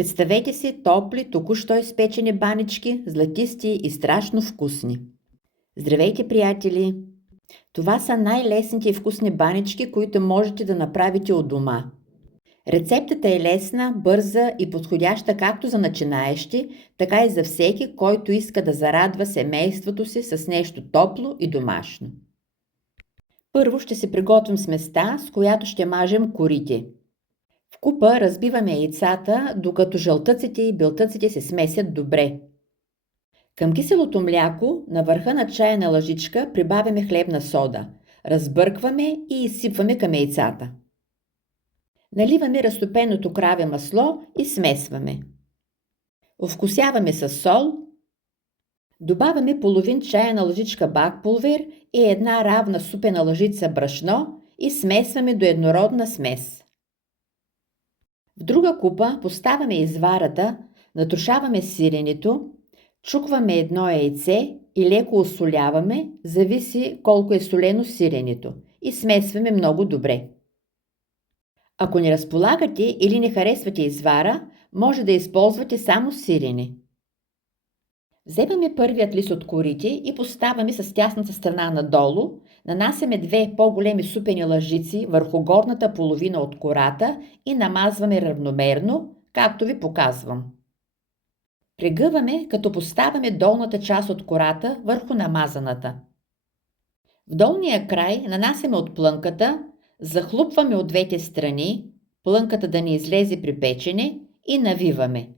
Представете си топли, току-що изпечени банички, златисти и страшно вкусни. Здравейте, приятели! Това са най-лесните и вкусни банички, които можете да направите у дома. Рецептата е лесна, бърза и подходяща както за начинаещи, така и за всеки, който иска да зарадва семейството си с нещо топло и домашно. Първо ще се приготвим сместа, с която ще мажем корите. В купа разбиваме яйцата, докато жълтъците и белтъците се смесят добре. Към киселото мляко на върха на чайна лъжичка прибавяме хлебна сода, разбъркваме и изсипваме към яйцата. Наливаме разтопеното краве масло и смесваме. Овкусяваме с сол, добавяме половин чайна лъжичка бакпулвер и една равна супена лъжица брашно и смесваме до еднородна смес. В друга купа поставяме изварата, натрушаваме сиренето, чукваме едно яйце и леко осоляваме, зависи колко е солено сиренето, и смесваме много добре. Ако не разполагате или не харесвате извара, може да използвате само сирене. Вземаме първият лист от корите и поставяме с тясната страна надолу, нанасяме 2 по-големи супени лъжици върху горната половина от кората и намазваме равномерно, както ви показвам. Прегъваме, като поставяме долната част от кората върху намазаната. В долния край нанасяме от плънката, захлупваме от двете страни, плънката да ни излезе при печене и навиваме.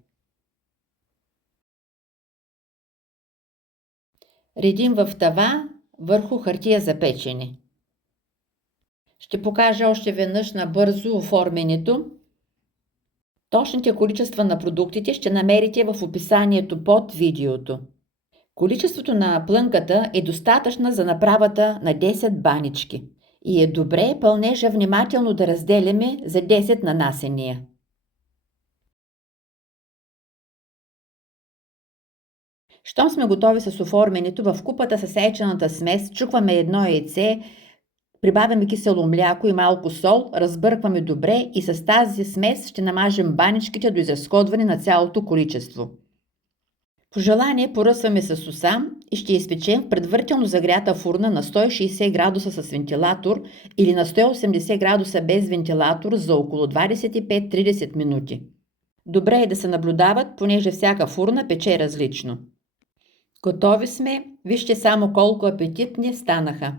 Редим в тава върху хартия за печене. Ще покажа още веднъж набързо оформянето. Точните количества на продуктите ще намерите в описанието под видеото. Количеството на плънката е достатъчна за направата на 10 банички и е добре пълнежа внимателно да разделяме за 10 нанасения. Щом сме готови с оформянето, в купата с яйчената смес чукваме едно яйце, прибавяме кисело мляко и малко сол, разбъркваме добре и с тази смес ще намажем баничките до изразходване на цялото количество. По желание поръсваме с сусам и ще изпечем в предварително загрята фурна на 160 градуса с вентилатор или на 180 градуса без вентилатор за около 25-30 минути. Добре е да се наблюдават, понеже всяка фурна пече различно. Готови сме, вижте само колко апетитни станаха.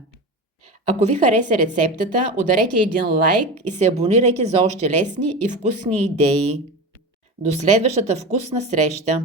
Ако ви хареса рецептата, ударете един лайк и се абонирайте за още лесни и вкусни идеи. До следващата вкусна среща!